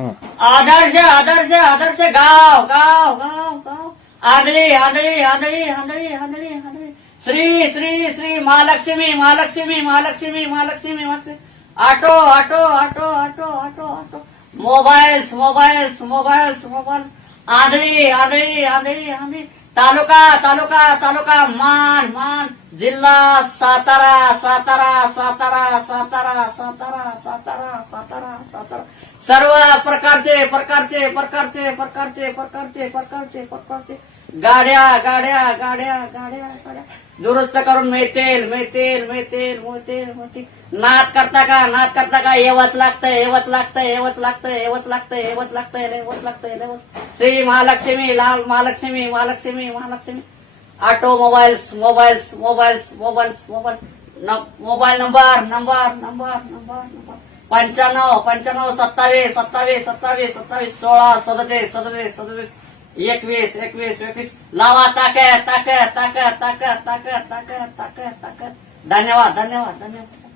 आदर्श आदर्श आदर्श गाव गाव गाव गाव आंधळी आंधळी आंधळी आंधळी आंधळी आंधळी Shri Shri Shri Mahalakshmi Mahalakshmi Mahalakshmi Mahalakshmi Mahalakshmi auto auto auto auto auto auto mobiles mobiles mobiles mobiles आंधळी आंधळी आंधळी आंधळी तालुका तालुका तालुका मान मान जिल्हा सातारा सातारा सातारा सातारा सातारा सातारा सातारा सातारा सर्व प्रकारचे प्रकारचे प्रकारचे प्रकारचे प्रकारचे प्रकारचे प्रकारचे गाड्या गाड्या गाड्या गाड्या गाड्या दुरुस्त करून मिळतील मिळतील मिळतील मिळतील मिळतील नाद करता का येवच लागतंय येवच लागतंय येवच लागतंय येवच लागतंय येवच लागतंय येवच लागतंय श्री महालक्ष्मी लाल Mahalakshmi Mahalakshmi Mahalakshmi automobiles mobiles mobiles mobiles mobile number number number number number 95 27 27 27 27 16 37 37 37 21 21 21 लावा ताकद ताकद ताकद ताकद ताकद ताकद ताकद ताकद धन्यवाद धन्यवाद धन्यवाद